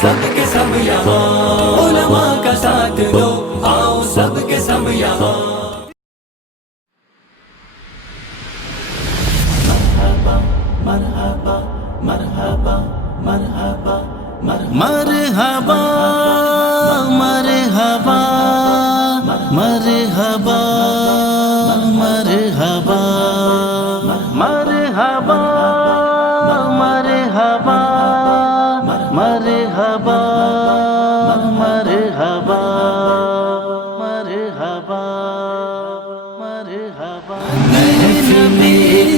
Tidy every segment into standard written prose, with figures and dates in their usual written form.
سب کے سب یہاں، علماء کا ساتھ دو، آؤ سب کے سب یہاں۔ مرحبا مرحبا مرحبا مرحبا مرحبا مرحبا مرحبا مرحبا مرحبا مرحبا مرحبا مرحبا مرحبا محفل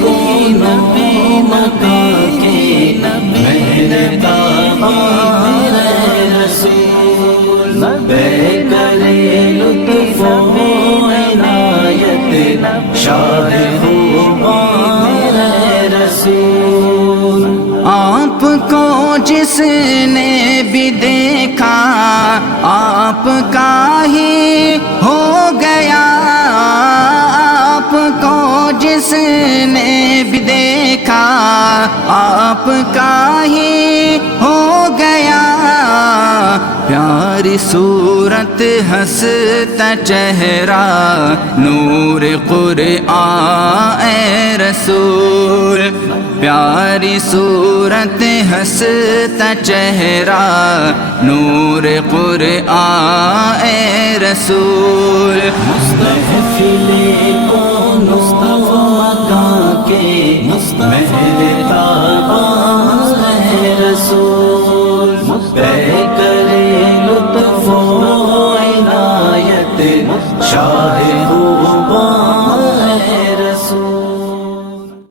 کو نبی مکہ کے میرے بابا میرے رسول بے کرے لطف و عنایت شاہ خوباں میرے رسول۔ آپ کو جس نے بھی دیکھا آپ کا ہی ہو گیا، آپ کو جس نے بھی دیکھا آپ کا ہی ہو گیا، پیاری صورت ہنستا چہرہ نور قرآن اے رسول، پیاری صورت ہنستا چہرہ نور قرآن اے رسول۔ مصطفی کو مصطفی مکہ کے میرے بابا اے رسول بے کرے لطف و عنایت شاہ